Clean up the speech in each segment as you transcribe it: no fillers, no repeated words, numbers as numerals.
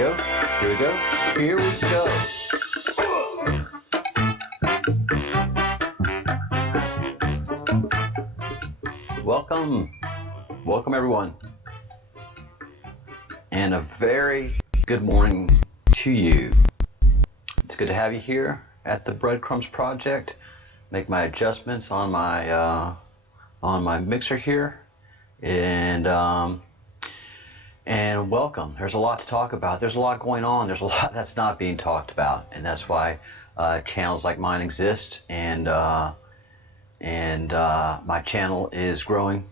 go. Here we go. Here we go. Welcome. Welcome, everyone. And a very good morning to you. It's good to have you here at the Breadcrumbs project. Make my adjustments on my mixer here. And welcome. There's a lot to talk about. There's a lot going on. There's a lot that's not being talked about, and that's why channels like mine exist. And my channel is growing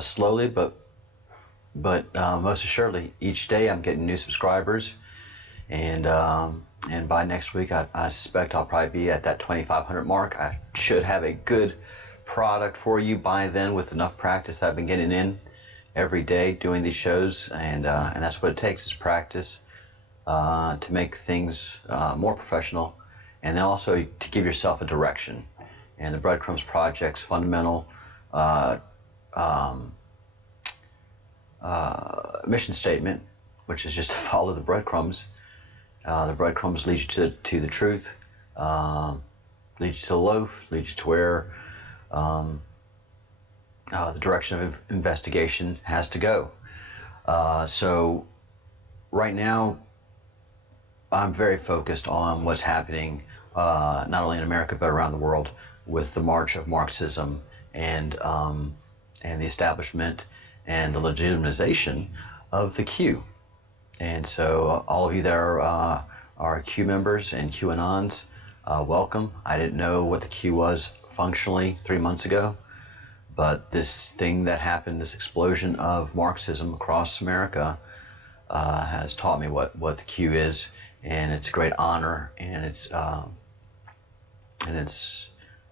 slowly, but most assuredly, each day I'm getting new subscribers. And by next week, I suspect I'll probably be at that 2,500 mark. I should have a good product for you by then, with enough practice that I've been getting in every day doing these shows, and that's what it takes, is practice to make things more professional, and then also to give yourself a direction. And the Breadcrumbs Project's fundamental mission statement, which is just to follow the breadcrumbs. The breadcrumbs lead you to the truth, lead you to the loaf, lead you to where the direction of investigation has to go. So right now, I'm very focused on what's happening not only in America but around the world with the march of Marxism and the establishment and the legitimization of the Q. And so all of you that are Q members and QAnons, welcome. I didn't know what the Q was functionally 3 months ago. But this thing that happened, this explosion of Marxism across America, has taught me what the Q is, and it's a great honor, and it's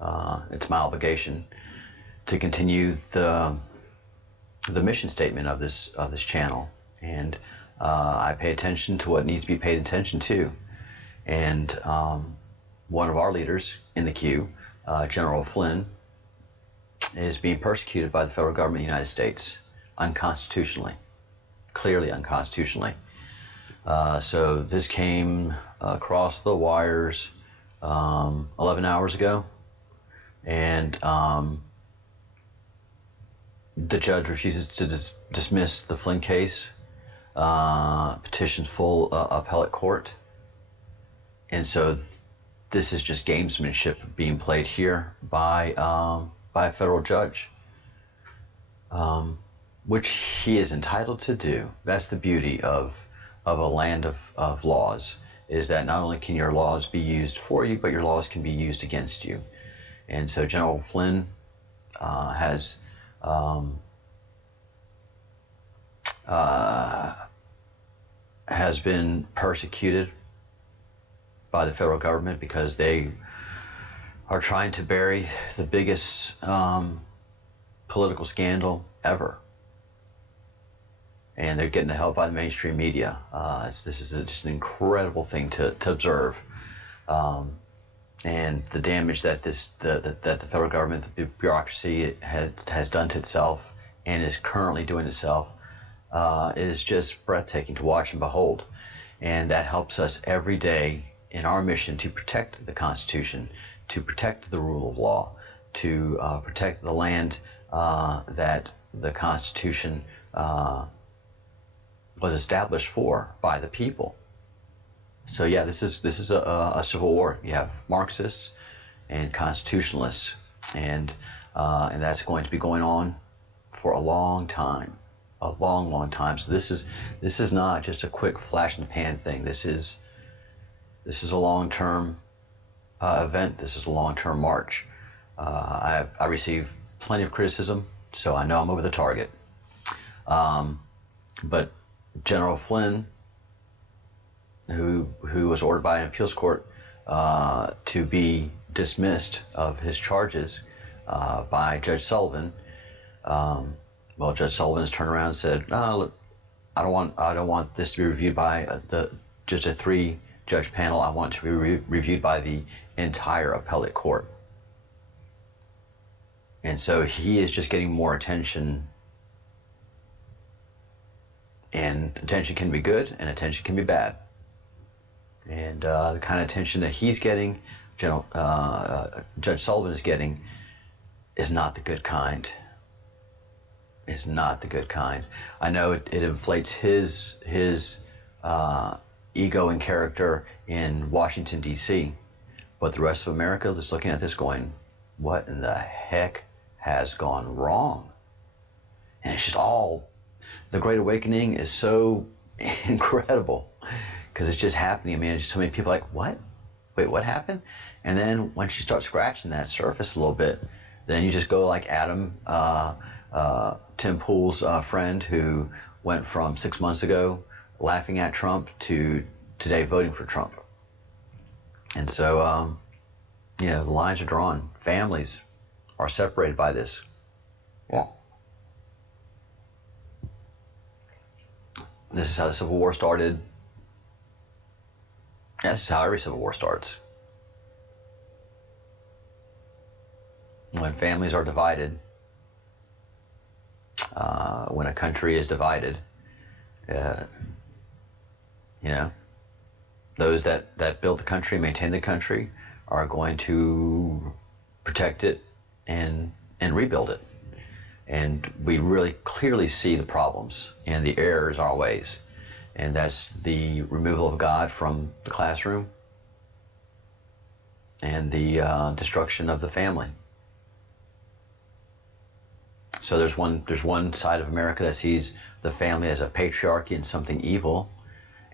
my obligation to continue the mission statement of this channel, and I pay attention to what needs to be paid attention to, and one of our leaders in the Q, General Flynn, is being persecuted by the federal government of the United States unconstitutionally, clearly unconstitutionally. So this came across the wires 11 hours ago, and the judge refuses to dismiss the Flynn case, petitions full appellate court, and so this is just gamesmanship being played here by a federal judge, which he is entitled to do. That's the beauty of a land of laws, is that not only can your laws be used for you, but your laws can be used against you. And so General Flynn has been persecuted by the federal government because they are trying to bury the biggest political scandal ever, and they're getting the help by the mainstream media. This is just an incredible thing to observe, and the damage that that the federal government, the bureaucracy, has done to itself and is currently doing itself is just breathtaking to watch and behold, and that helps us every day in our mission to protect the Constitution, to protect the rule of law, to protect the land that the Constitution was established for by the people. So yeah, this is a civil war. You have Marxists and constitutionalists, and that's going to be going on for a long time, a long time. So this is not just a quick flash in the pan thing. This is a long-term event. This is a long-term march. I receive plenty of criticism, so I know I'm over the target. But General Flynn, who was ordered by an appeals court to be dismissed of his charges by Judge Sullivan, well, Judge Sullivan has turned around and said, "No, look, I don't want this to be reviewed by just a 3-judge panel. I want it to be reviewed by the entire appellate court." And so he is just getting more attention And attention can be good, and attention can be bad. And the kind of attention that he's getting, Judge Sullivan is getting, is not the good kind. It's not the good kind. I know it inflates his ego and character in Washington, D.C., but the rest of America is looking at this going, what in the heck has gone wrong? And it's just all, the Great Awakening is so incredible because it's just happening. I mean, just so many people are like, what? Wait, what happened? And then once you start scratching that surface a little bit, then you just go like Adam, Tim Pool's friend, who went from 6 months ago laughing at Trump to today voting for Trump. And so, the lines are drawn. Families are separated by this. Yeah. This is how the Civil War started. Yeah, this is how every Civil War starts. When families are divided, when a country is divided, those that build the country, maintain the country, are going to protect it and rebuild it. And we really clearly see the problems and the errors in our ways. And that's the removal of God from the classroom and the destruction of the family. So there's one side of America that sees the family as a patriarchy and something evil,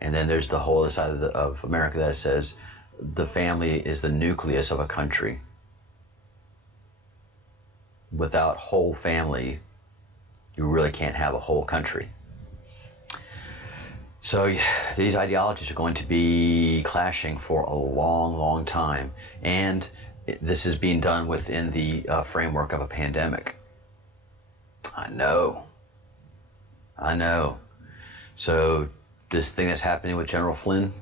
and then there's the whole other side of America that says the family is the nucleus of a country. Without whole family, you really can't have a whole country. So these ideologies are going to be clashing for a long, long time, and this is being done within the framework of a pandemic. I know. So this thing that's happening with General Flynn,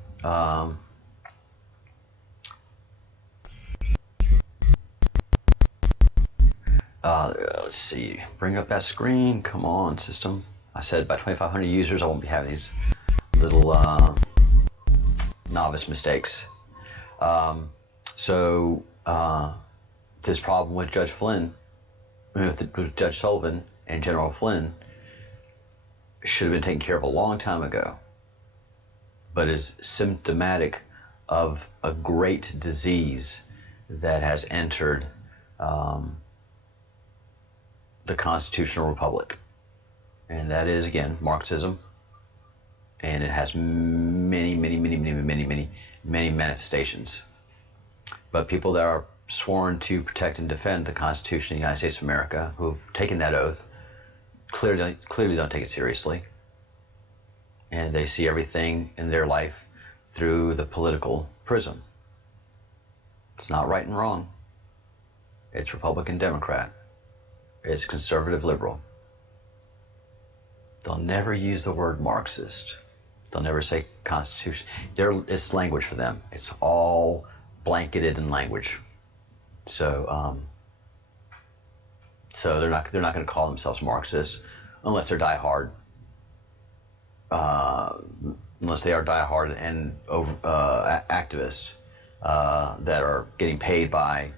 let's see, bring up that screen. Come on, system. I said by 2,500 users, I won't be having these little novice mistakes. This problem with Judge Flynn, with Judge Sullivan and General Flynn, should have been taken care of a long time ago, but is symptomatic of a great disease that has entered the constitutional republic, and that is, again, Marxism, and it has many manifestations. But people that are sworn to protect and defend the Constitution of the United States of America, who have taken that oath, clearly don't take it seriously, and they see everything in their life through the political prism. It's not right and wrong. It's Republican, Democrat. It's conservative, liberal. They'll never use the word Marxist. They'll never say Constitution. It's language for them. It's all blanketed in language. So they're not going to call themselves Marxists unless they're diehard. Unless they are diehard and activists that are getting paid by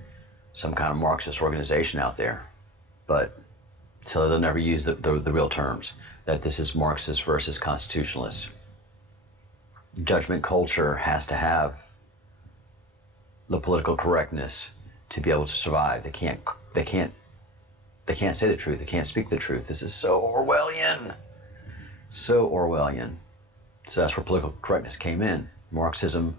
some kind of Marxist organization out there. But so they'll never use the real terms, that this is Marxist versus constitutionalist. Judgment culture has to have the political correctness to be able to survive. They can't say the truth. They can't speak the truth. This is so Orwellian. So Orwellian. So that's where political correctness came in. Marxism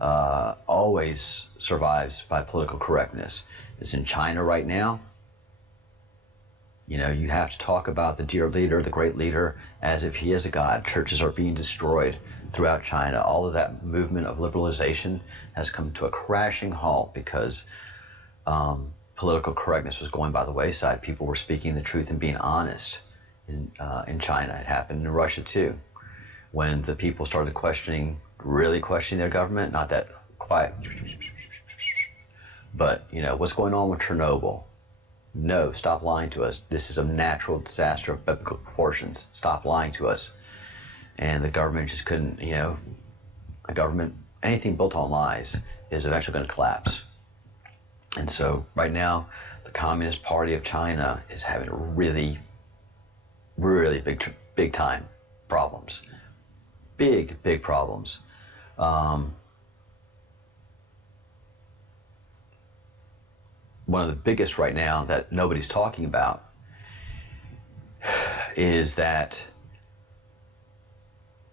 always survives by political correctness. It's in China right now. You have to talk about the dear leader, the great leader, as if he is a god. Churches are being destroyed throughout China. All of that movement of liberalization has come to a crashing halt because political correctness was going by the wayside. People were speaking the truth and being honest in China. It happened in Russia too. When the people started really questioning their government, not that quiet, but what's going on with Chernobyl? No, stop lying to us. This is a natural disaster of biblical proportions. Stop lying to us. and the government just couldn't, the government, anything built on lies is eventually going to collapse. And so right now, the Communist Party of China is having really, really big time problems. Big problems. One of the biggest right now that nobody's talking about is that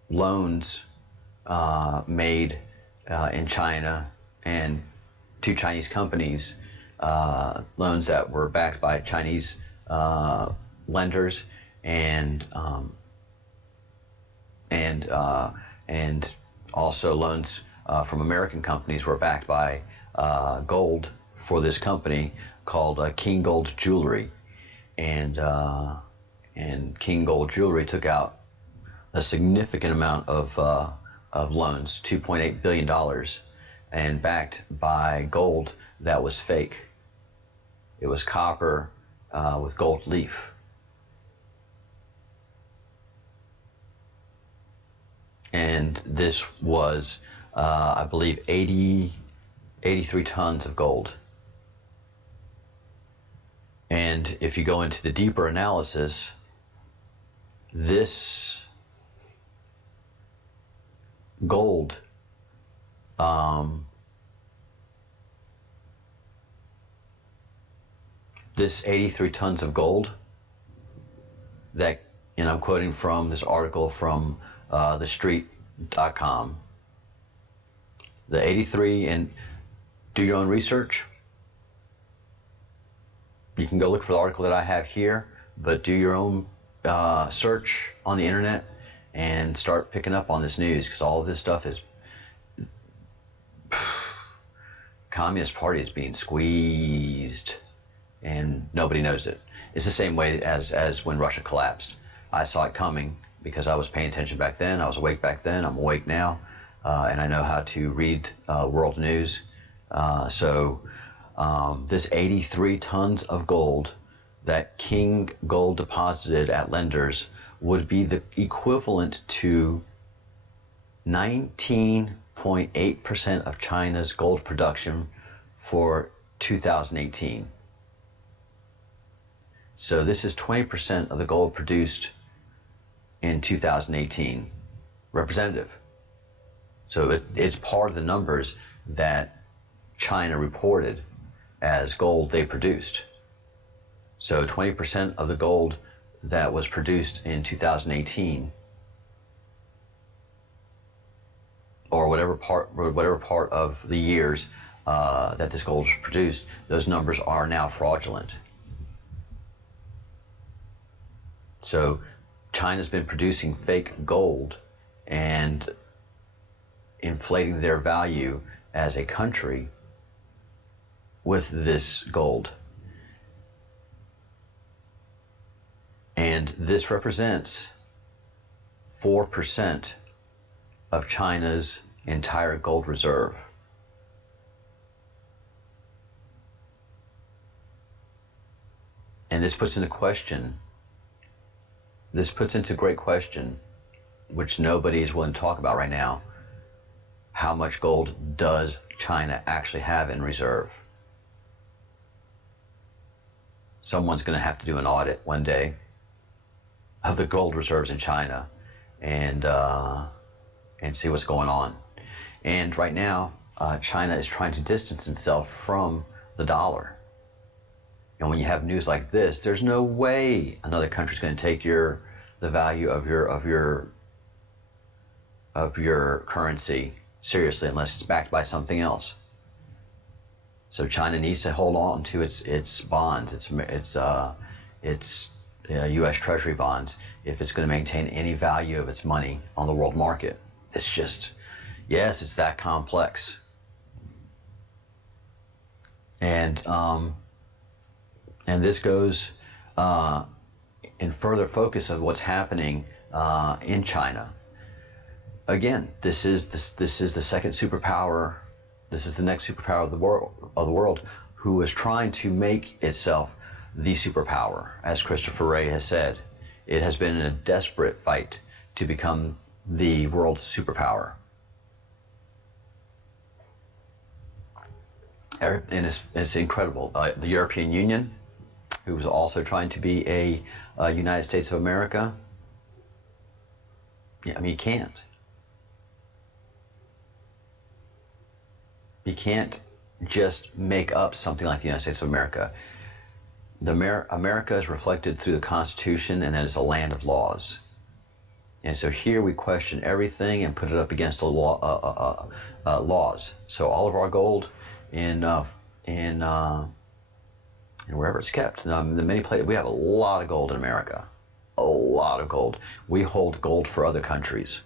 loans made in China and to Chinese companies, loans that were backed by Chinese lenders and also loans from American companies were backed by gold for this company called King Gold Jewelry, and King Gold Jewelry took out a significant amount of loans, $2.8 billion, and backed by gold that was fake. It was copper with gold leaf. And this was, I believe, 83 tons of gold. And if you go into the deeper analysis, this gold this 83 tons of gold that, I'm quoting from this article from thestreet.com. The 83, and do your own research. You can go look for the article that I have here, but do your own search on the internet and start picking up on this news, because all of this stuff is Communist Party is being squeezed and nobody knows it. It's the same way as when Russia collapsed. I saw it coming because I was paying attention back then. I was awake back then. I'm awake now, and I know how to read world news. So this 83 tons of gold that King Gold deposited at lenders would be the equivalent to 19.8% of China's gold production for 2018. So this is 20% of the gold produced in 2018, representative. So it's part of the numbers that China reported as gold they produced. So 20% of the gold that was produced in 2018, or whatever part of the years that this gold was produced, those numbers are now fraudulent. So China's been producing fake gold and inflating their value as a country with this gold. And this represents 4% of China's entire gold reserve. And this puts into great question, which nobody is willing to talk about right now, how much gold does China actually have in reserve? Someone's going to have to do an audit one day of the gold reserves in China and see what's going on. And right now, China is trying to distance itself from the dollar. And when you have news like this, there's no way another country's going to take the value of your currency seriously unless it's backed by something else. So China needs to hold on to its bonds, its U.S. Treasury bonds, if it's going to maintain any value of its money on the world market. It's just, yes, it's that complex. And this goes in further focus of what's happening in China. Again, this is the second superpower. This is the next superpower of the world, who is trying to make itself the superpower. As Christopher Wray has said, it has been in a desperate fight to become the world superpower. And it's incredible. The European Union, who was also trying to be a United States of America, I mean, you can't. You can't just make up something like the United States of America. America is reflected through the Constitution, and that it's a land of laws. And so here we question everything and put it up against the laws. So all of our gold in wherever it's kept, the many places, we have a lot of gold in America, a lot of gold. We hold gold for other countries,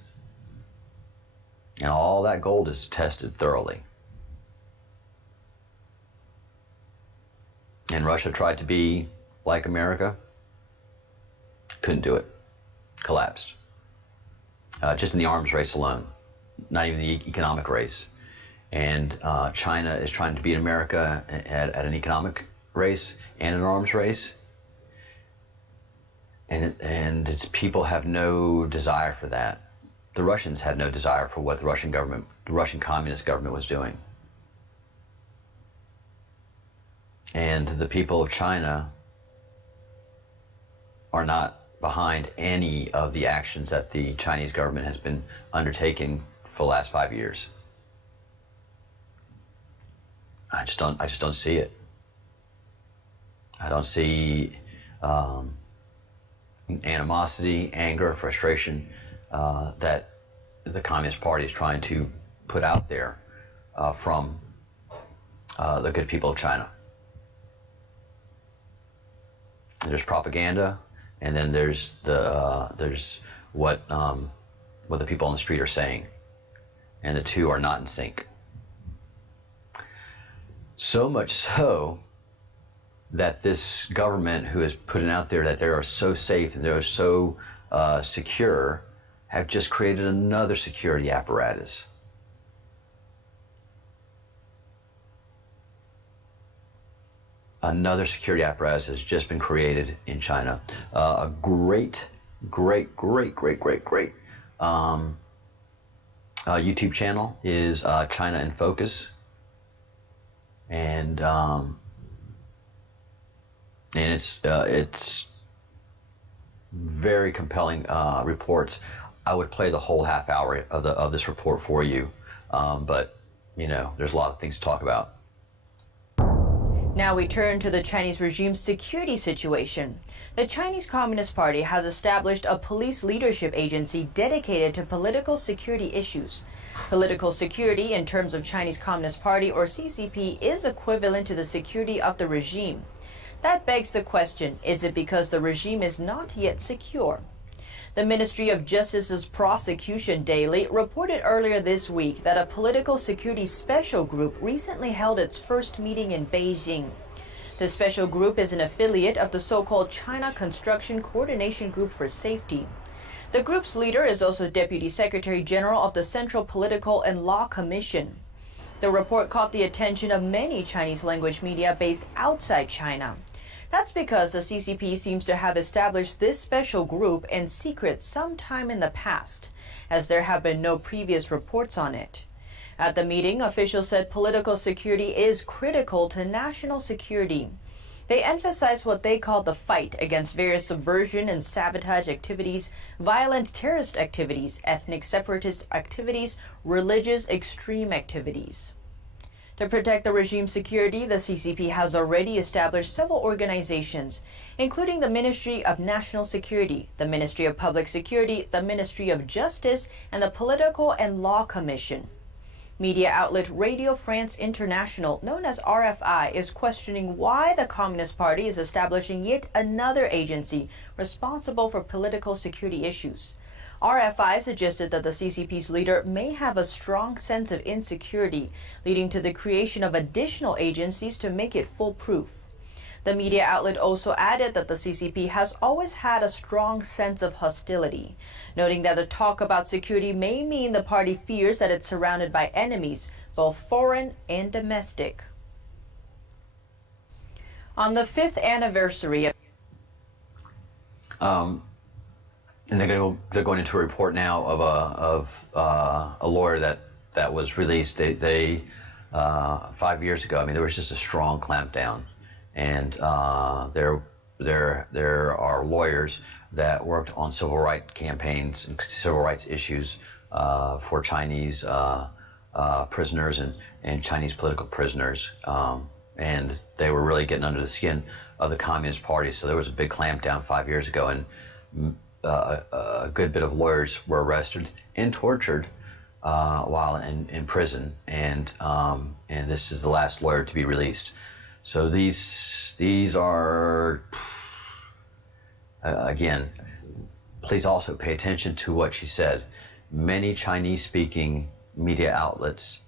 and all that gold is tested thoroughly. And Russia tried to be like America, couldn't do it, collapsed. Just in the arms race alone, not even the economic race. And China is trying to beat America at an economic race and an arms race. And its people have no desire for that. The Russians had no desire for what the Russian communist government was doing. And the people of China are not behind any of the actions that the Chinese government has been undertaking for the last 5 years. I just don't see it. I don't see animosity, anger, frustration that the Communist Party is trying to put out there from the good people of China. There's propaganda, and then there's what the people on the street are saying, and the two are not in sync. So much so that this government, who is putting out there that they are so safe and they're so secure, have just created another security apparatus. Another security apparatus has just been created in China. A great YouTube channel is China in Focus, and it's very compelling reports. I would play the whole half hour of this report for you, but there's a lot of things to talk about. Now we turn to the Chinese regime's security situation. The Chinese Communist Party has established a police leadership agency dedicated to political security issues. Political security, in terms of Chinese Communist Party, or CCP, is equivalent to the security of the regime. That begs the question, is it because the regime is not yet secure? The Ministry of Justice's Prosecution Daily reported earlier this week that a political security special group recently held its first meeting in Beijing. The special group is an affiliate of the so-called China Construction Coordination Group for Safety. The group's leader is also Deputy Secretary General of the Central Political and Law Commission. The report caught the attention of many Chinese language media based outside China. That's because the CCP seems to have established this special group in secret sometime in the past, as there have been no previous reports on it. At the meeting, officials said political security is critical to national security. They emphasized what they called the fight against various subversion and sabotage activities, violent terrorist activities, ethnic separatist activities, religious extreme activities. To protect the regime's security, the CCP has already established several organizations, including the Ministry of National Security, the Ministry of Public Security, the Ministry of Justice, and the Political and Law Commission. Media outlet Radio France International, known as RFI, is questioning why the Communist Party is establishing yet another agency responsible for political security issues. RFI suggested that the CCP's leader may have a strong sense of insecurity, leading to the creation of additional agencies to make it foolproof. The media outlet also added that the CCP has always had a strong sense of hostility, noting that the talk about security may mean the party fears that it's surrounded by enemies, both foreign and domestic. On the 5th anniversary of and they're going into a report now of a lawyer that was released. They 5 years ago. I mean, there was just a strong clampdown, and there are lawyers that worked on civil rights campaigns and civil rights issues for Chinese prisoners and Chinese political prisoners, and they were really getting under the skin of the Communist Party. So there was a big clampdown 5 years ago, and a good bit of lawyers were arrested and tortured while in prison, and this is the last lawyer to be released. So these are again. Please also pay attention to what she said. Many Chinese-speaking media outlets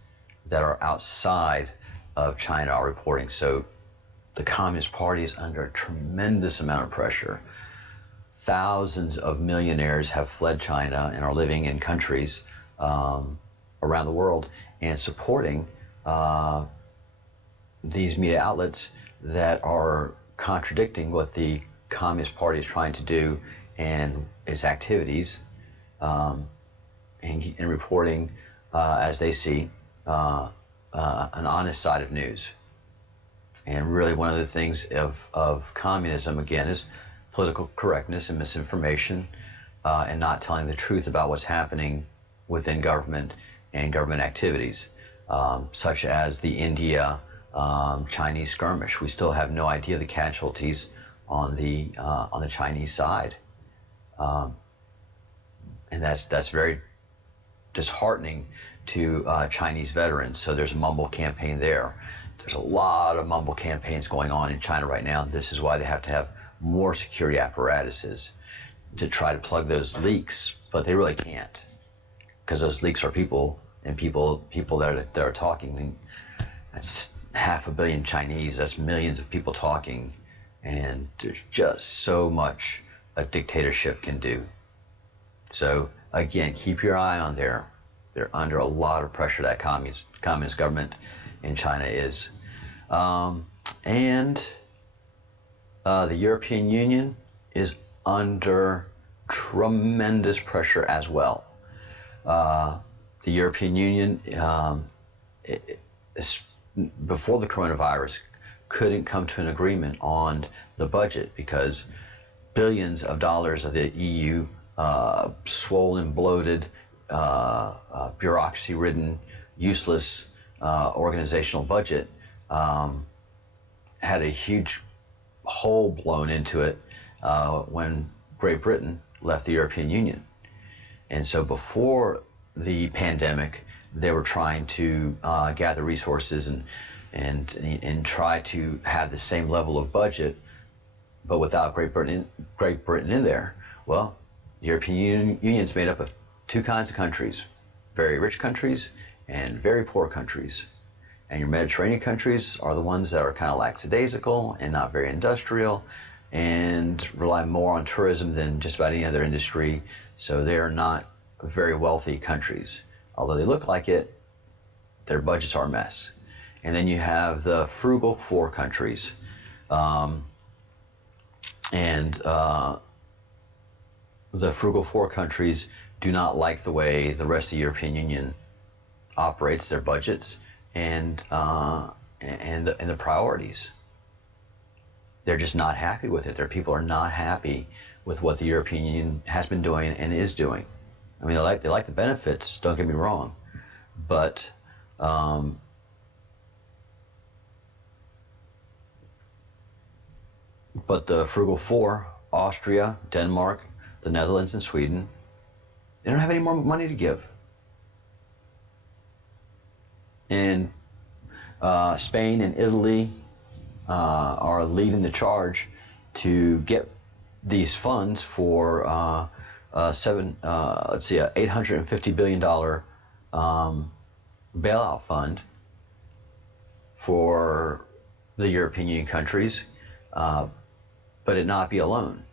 that are outside of China are reporting. So the Communist Party is under a tremendous amount of pressure. Thousands of millionaires have fled China and are living in countries around the world and supporting these media outlets that are contradicting what the Communist Party is trying to do and its activities, and reporting as they see an honest side of news. And really, one of the things of communism, again, is political correctness and misinformation, and not telling the truth about what's happening within government and government activities, such as the India Chinese skirmish. We still have no idea the casualties on the Chinese side, and that's very disheartening to Chinese veterans. So there's a mumble campaign there. There's a lot of mumble campaigns going on in China right now. This is why they have to have more security apparatuses to try to plug those leaks, but they really can't, because those leaks are people that are talking. That's 500 million Chinese. That's millions of people talking, and there's just so much a dictatorship can do. So again, keep your eye on there. They're under a lot of pressure, that communist government in China is. And the European Union is under tremendous pressure as well. The European Union, before the coronavirus, couldn't come to an agreement on the budget because billions of dollars of the EU swollen, bloated, bureaucracy-ridden, useless organizational budget had a huge hole blown into it when Great Britain left the European Union. And so before the pandemic, they were trying to gather resources and try to have the same level of budget, but without Great Britain in there. Well, the European Union is made up of two kinds of countries: very rich countries and very poor countries. And your Mediterranean countries are the ones that are kind of lackadaisical and not very industrial and rely more on tourism than just about any other industry. So they are not very wealthy countries. Although they look like it, their budgets are a mess. And then you have the frugal four countries. The frugal four countries do not like the way the rest of the European Union operates their budgets and the priorities. They're just not happy with it. Their people are not happy with what the European Union has been doing and is doing. I mean, they like the benefits, don't get me wrong, but the frugal four, Austria, Denmark, the Netherlands, and Sweden, they don't have any more money to give. And Spain and Italy are leading the charge to get these funds for $850 billion bailout fund for the European Union countries, but it not be a loan,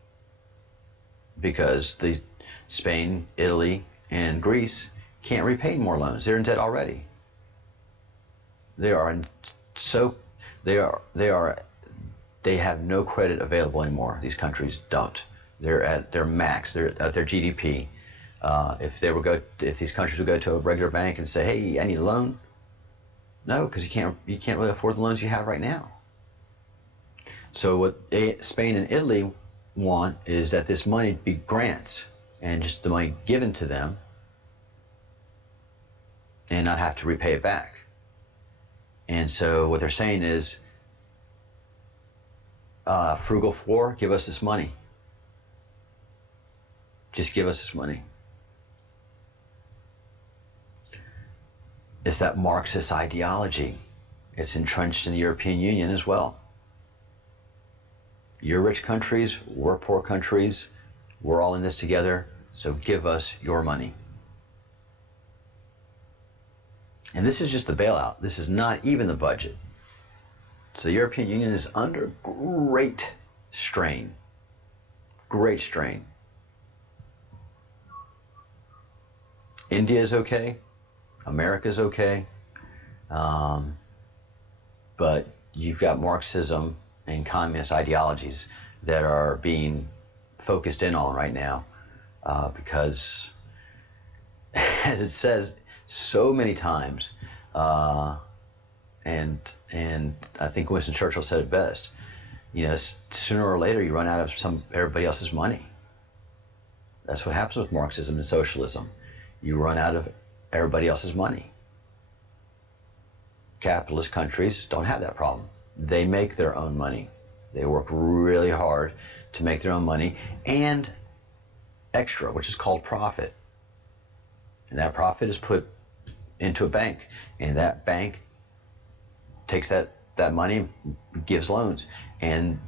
because the Spain, Italy, and Greece can't repay more loans. They're in debt already. They have no credit available anymore. These countries don't. They're at their max. They're at their GDP. If these countries would go to a regular bank and say, "Hey, I need a loan," no, because you can't really afford the loans you have right now. So what Spain and Italy want is that this money be grants and just the money given to them, and not have to repay it back. And so what they're saying is, frugal four, give us this money. Just give us this money. It's that Marxist ideology. It's entrenched in the European Union as well. You're rich countries, we're poor countries, we're all in this together, so give us your money. And this is just the bailout. This is not even the budget. So the European Union is under great strain. Great strain. India is okay. America's okay. But you've got Marxism and communist ideologies that are being focused in on right now because, as it says so many times, and I think Winston Churchill said it best, sooner or later you run out of everybody else's money. That's what happens with Marxism and socialism. You run out of everybody else's money. Capitalist countries don't have that problem. They make their own money. They work really hard to make their own money and extra, which is called profit. And that profit is put into a bank, and that bank takes that money, gives loans, and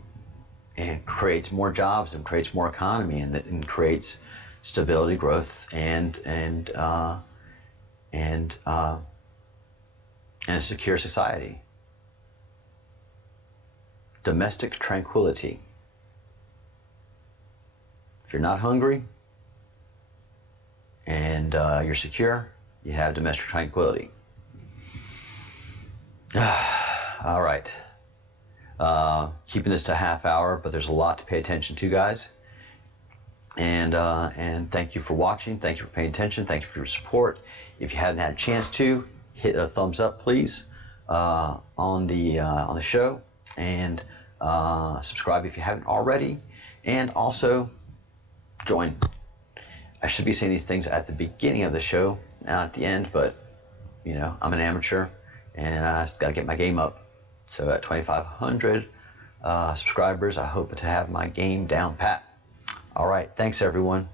creates more jobs and creates more economy and creates stability, growth, and a secure society. Domestic tranquility. If you're not hungry and you're secure, you have domestic tranquility. All right. Keeping this to a half hour, but there's a lot to pay attention to, guys. And thank you for watching. Thank you for paying attention. Thank you for your support. If you hadn't had a chance to, hit a thumbs up, please, on the show, and subscribe if you haven't already, and also join. I should be saying these things at the beginning of the show, not at the end, but I'm an amateur, and I've got to get my game up. So at 2,500 subscribers, I hope to have my game down pat. All right, thanks everyone.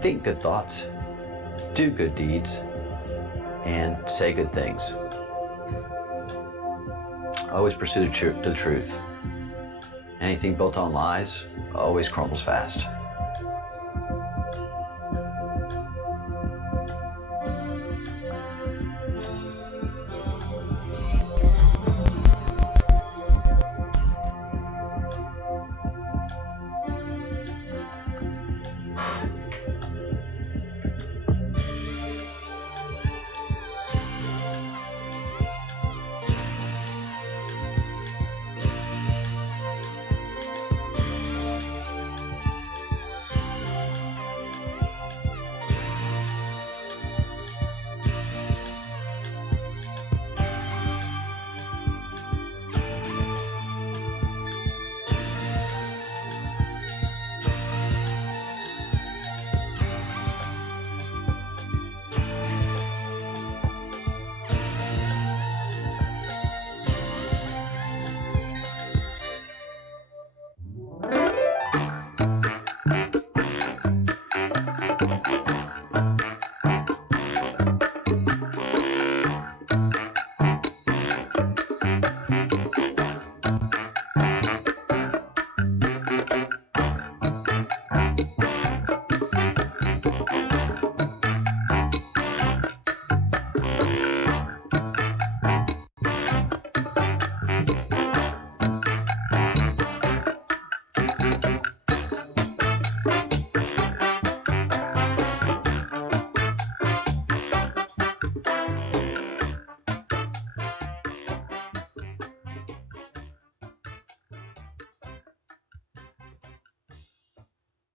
Think good thoughts, do good deeds, and say good things. Always pursue the truth. Anything built on lies always crumbles fast.